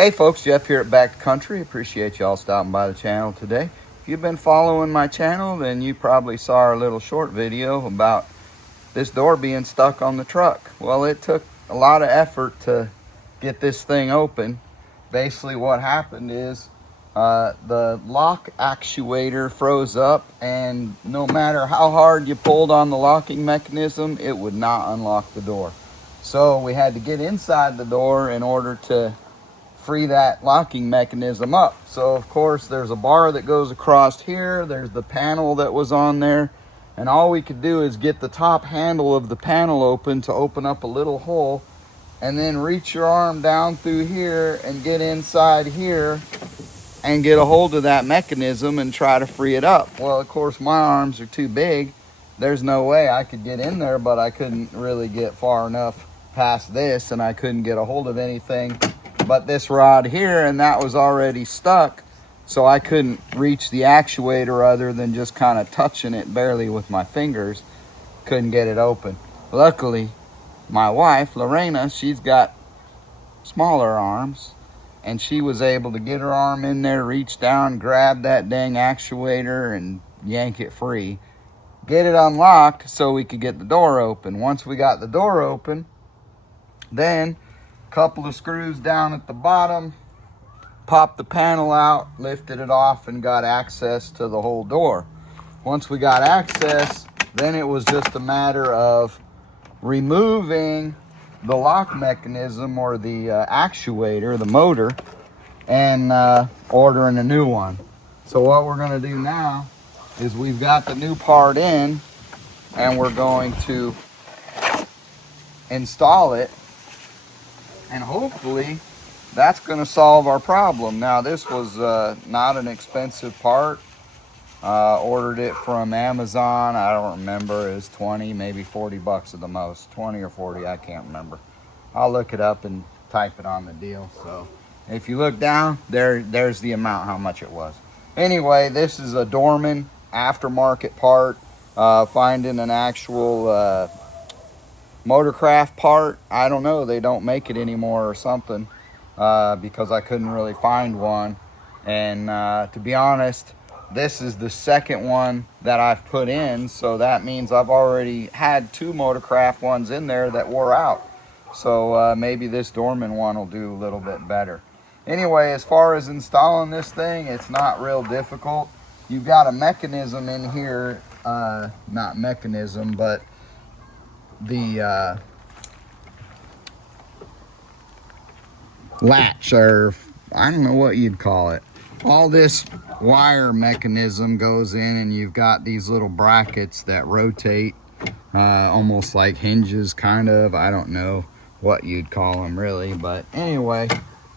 Hey folks, Jeff here at Back to Country. Appreciate y'all stopping by the channel today. If you've been following my channel, then you probably saw our little short video about this door being stuck on the truck. Well, it took a lot of effort to get this thing open. Basically what happened is the lock actuator froze up, and no matter how hard you pulled on the locking mechanism, it would not unlock the door. So we had to get inside the door in order to free that locking mechanism up. So of course there's a bar that goes across here, there's the panel that was on there, and all we could do is get the top handle of the panel open to open up a little hole, and then reach your arm down through here and get inside here and get a hold of that mechanism and try to free it up. Well, of course my arms are too big. There's no way I could get in there, but I couldn't really get far enough past this, and I couldn't get a hold of anything but this rod here, and that was already stuck, so I couldn't reach the actuator other than just kind of touching it barely with my fingers. Couldn't get it open. Luckily, my wife Lorena, she's got smaller arms, and she was able to get her arm in there, reach down, grab that dang actuator and yank it free, get it unlocked so we could get the door open. Once we got the door open, then couple of screws down at the bottom, popped the panel out, lifted it off, and got access to the whole door. Once we got access, then it was just a matter of removing the lock mechanism, or the actuator, the motor, and ordering a new one. So what we're going to do now is we've got the new part in, and we're going to install it, and hopefully that's going to solve our problem. Now, this was not an expensive part. Ordered it from Amazon. I don't remember. It was 20, maybe 40 bucks at the most. 20 or 40, I can't remember. I'll look it up and type it on the deal. So if you look down, there's the amount, how much it was. Anyway, this is a Dorman aftermarket part. Finding an actual Motorcraft part, I don't know, they don't make it anymore or something, because I couldn't really find one. And to be honest, this is the second one that I've put in, so that means I've already had two Motorcraft ones in there that wore out. So maybe this Dorman one will do a little bit better. Anyway, as far as installing this thing, it's not real difficult. You've got a mechanism in here, not mechanism, but the latch, or I don't know what you'd call it. All this wire mechanism goes in, and you've got these little brackets that rotate, almost like hinges, kind of. I don't know what you'd call them really, but anyway,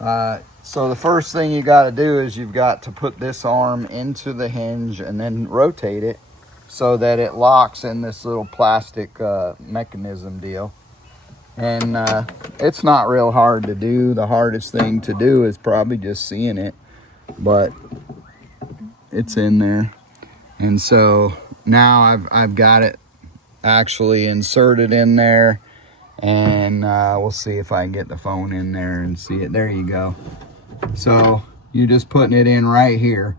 so the first thing you got to do is you've got to put this arm into the hinge and then rotate it so that it locks in this little plastic mechanism deal. And it's not real hard to do. The hardest thing to do is probably just seeing it, but it's in there. And so now I've got it actually inserted in there, and we'll see if I can get the phone in there and see it. There you go. So you're just putting it in right here,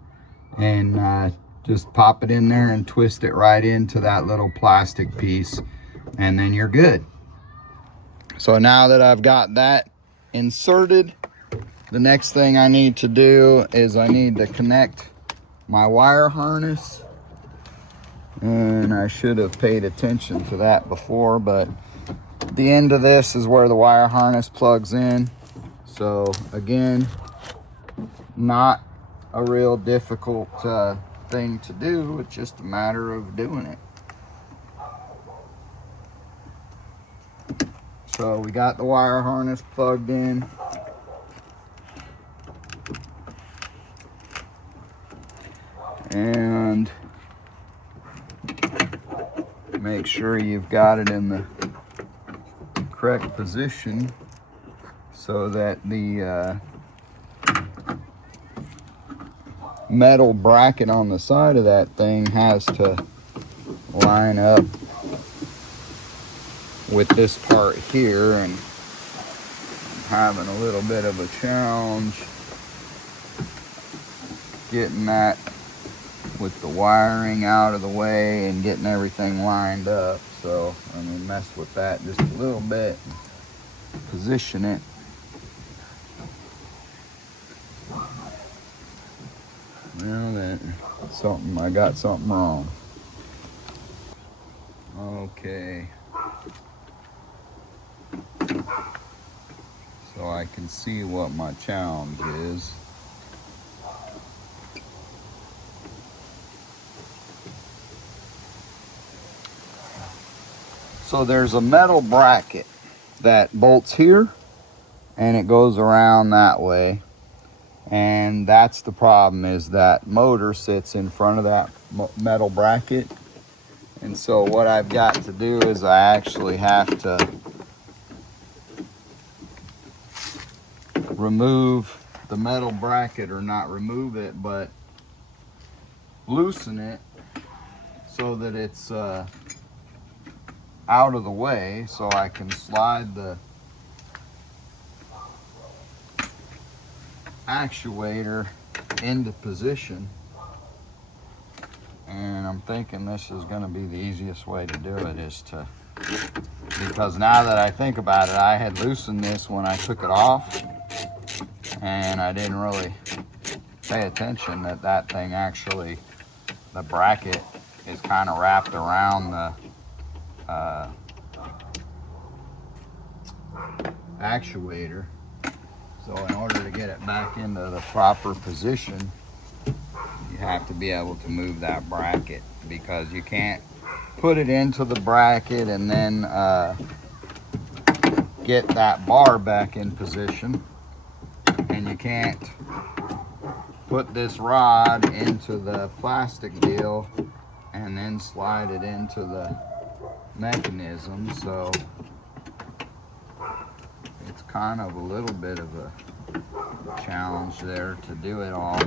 and just pop it in there and twist it right into that little plastic piece, and then you're good. So now that I've got that inserted, the next thing I need to do is I need to connect my wire harness. And I should have paid attention to that before, but the end of this is where the wire harness plugs in. So again, not a real difficult thing to do. It's just a matter of doing it. So we got the wire harness plugged in. And make sure you've got it in the correct position so that the metal bracket on the side of that thing has to line up with this part here, and having a little bit of a challenge getting that with the wiring out of the way and getting everything lined up. So I'm gonna mess with that just a little bit, position it. Well, then I got something wrong. Okay. So I can see what my challenge is. So there's a metal bracket that bolts here and it goes around that way. And that's the problem, is that motor sits in front of that metal bracket. And so what I've got to do is I actually have to remove the metal bracket, or not remove it, but loosen it so that it's out of the way, so I can slide the actuator into position. And I'm thinking this is going to be the easiest way to do it, is to, because now that I think about it, I had loosened this when I took it off and I didn't really pay attention that that thing actually, the bracket is kind of wrapped around the actuator. So in order to get it back into the proper position, you have to be able to move that bracket, because you can't put it into the bracket and then get that bar back in position, and you can't put this rod into the plastic deal and then slide it into the mechanism. So it's kind of a little bit of a challenge there to do it all.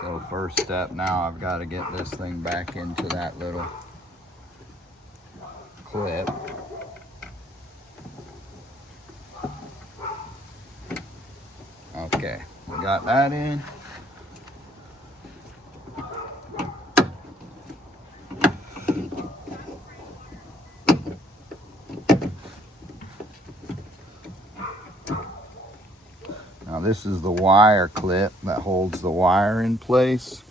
So first step, now I've got to get this thing back into that little clip. Okay, we got that in. Now this is the wire clip that holds the wire in place.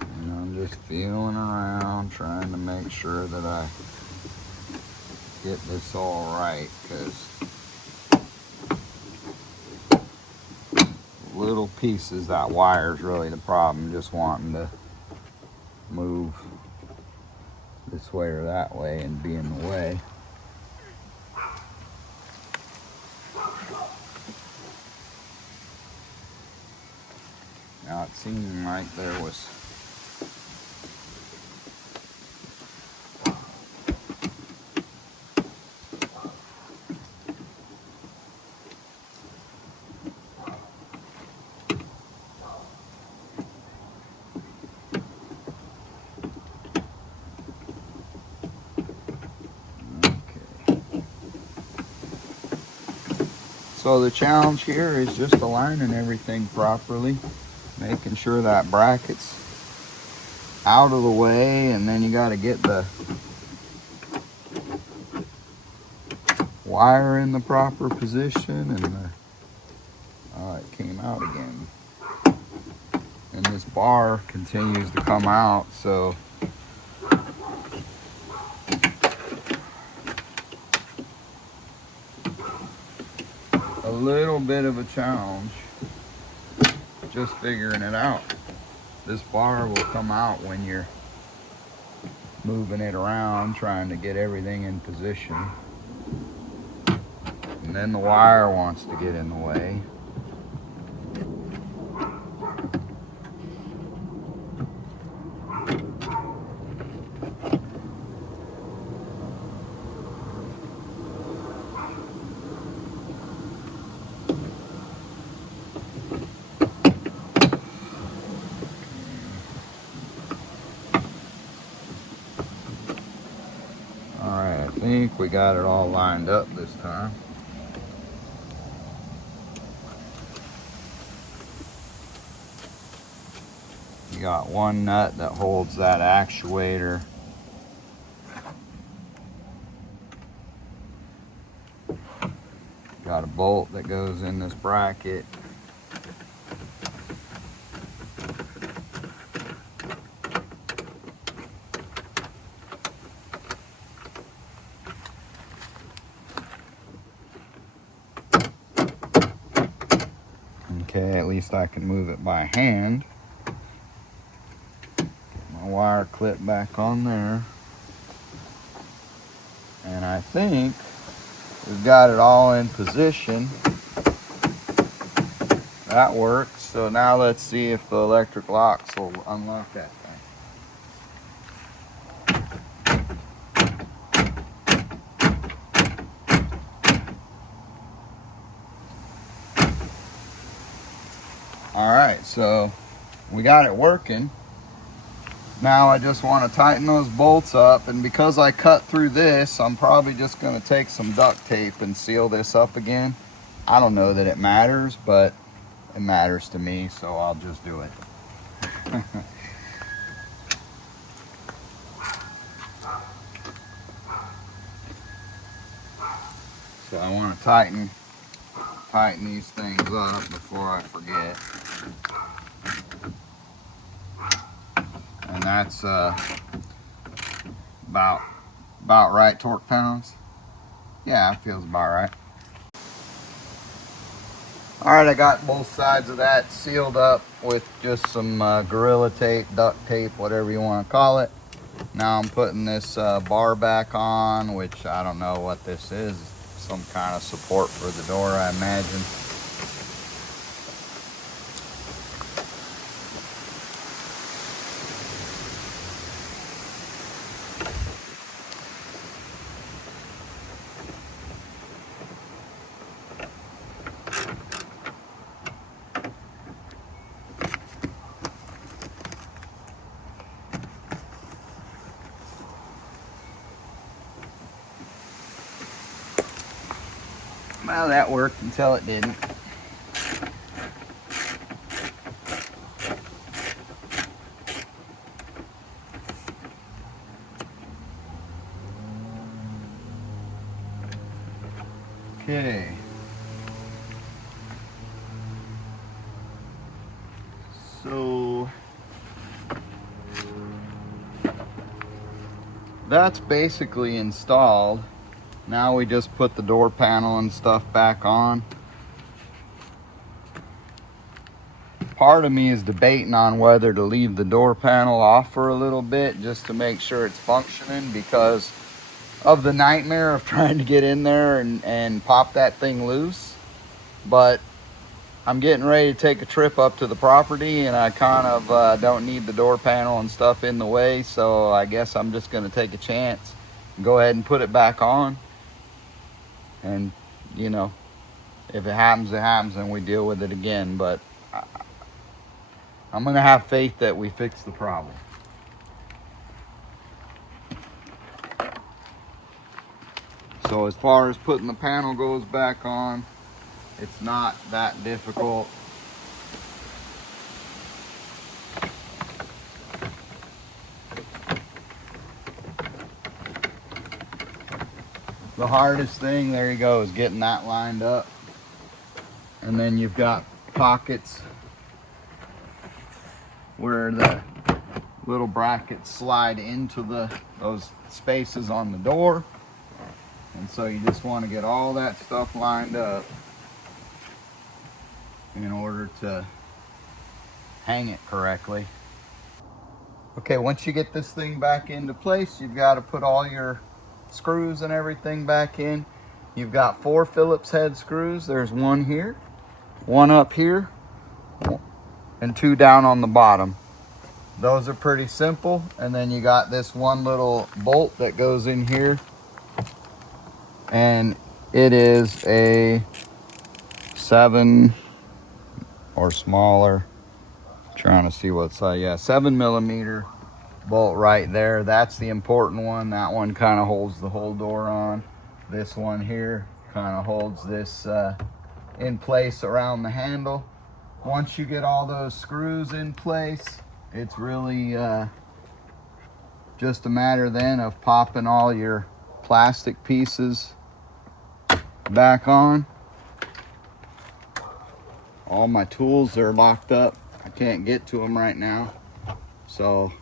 And I'm just feeling around, trying to make sure that I get this all right, because little pieces, that wire is really the problem, just wanting to move this way or that way and be in the way. Now it seemed like there was So the challenge here is just aligning everything properly, making sure that bracket's out of the way, and then you got to get the wire in the proper position, and it came out again. And this bar continues to come out, so a little bit of a challenge just figuring it out. This bar will come out when you're moving it around, trying to get everything in position. And then the wire wants to get in the way. think we got it all lined up this time. You got one nut that holds that actuator. Got a bolt that goes in this bracket. Okay, at least I can move it by hand. Get my wire clip back on there. And I think we've got it all in position. That works. So now let's see if the electric locks will unlock that thing. All right, so we got it working. Now I just want to tighten those bolts up, and because I cut through this, I'm probably just going to take some duct tape and seal this up again. I don't know that it matters, but it matters to me, so I'll just do it. So I want to tighten these things up before I forget. And that's about right torque pounds. Yeah, it feels about right. All right, I got both sides of that sealed up with just some Gorilla tape, duct tape, whatever you want to call it. Now I'm putting this bar back on, which I don't know what this is. Some kind of support for the door, I imagine. Well, that worked until it didn't. Okay. So that's basically installed. Now we just put the door panel and stuff back on. Part of me is debating on whether to leave the door panel off for a little bit just to make sure it's functioning, because of the nightmare of trying to get in there and pop that thing loose. But I'm getting ready to take a trip up to the property, and I kind of don't need the door panel and stuff in the way, so I guess I'm just going to take a chance and go ahead and put it back on. And, you know, if it happens, it happens, and we deal with it again. But I'm going to have faith that we fix the problem. So as far as putting the panel goes back on, it's not that difficult. The hardest thing, there you go, is getting that lined up. And then you've got pockets where the little brackets slide into those spaces on the door. And so you just want to get all that stuff lined up in order to hang it correctly. Okay, once you get this thing back into place, you've got to put all your screws and everything back in. You've got 4 Phillips head screws. There's one here, one up here, and 2 down on the bottom. Those are pretty simple. And then you got this one little bolt that goes in here, and it is a 7 or smaller, trying to see what size, yeah, 7 millimeter bolt right there. That's the important one. That one kind of holds the whole door on. This one here kind of holds this in place around the handle. Once you get all those screws in place, it's really just a matter then of popping all your plastic pieces back on. All my tools are locked up. I can't get to them right now, so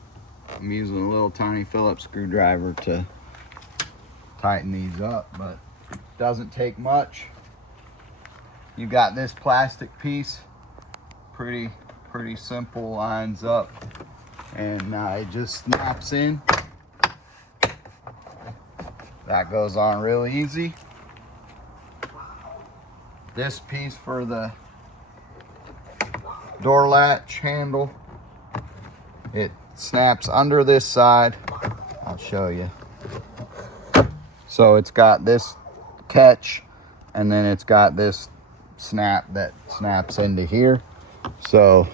I'm using a little tiny Phillips screwdriver to tighten these up, but it doesn't take much. You got this plastic piece, pretty simple, lines up, and it just snaps in. That goes on real easy. This piece for the door latch handle, it snaps under this side. I'll show you. So it's got this catch, and then it's got this snap that snaps into here. So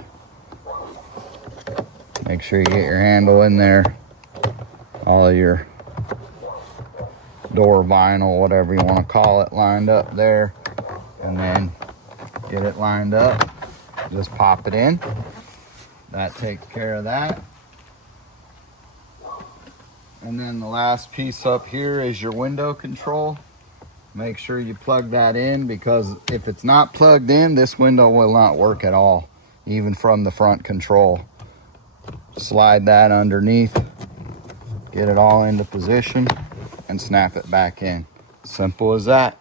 make sure you get your handle in there, all your door vinyl, whatever you want to call it, lined up there, and then get it lined up. Just pop it in. That takes care of that. And then the last piece up here is your window control. Make sure you plug that in, because if it's not plugged in, this window will not work at all, even from the front control. Slide that underneath, get it all into position, and snap it back in. Simple as that.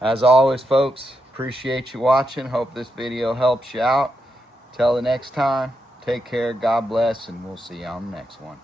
As always, folks, appreciate you watching. Hope this video helps you out. Till the next time, take care, God bless, and we'll see you on the next one.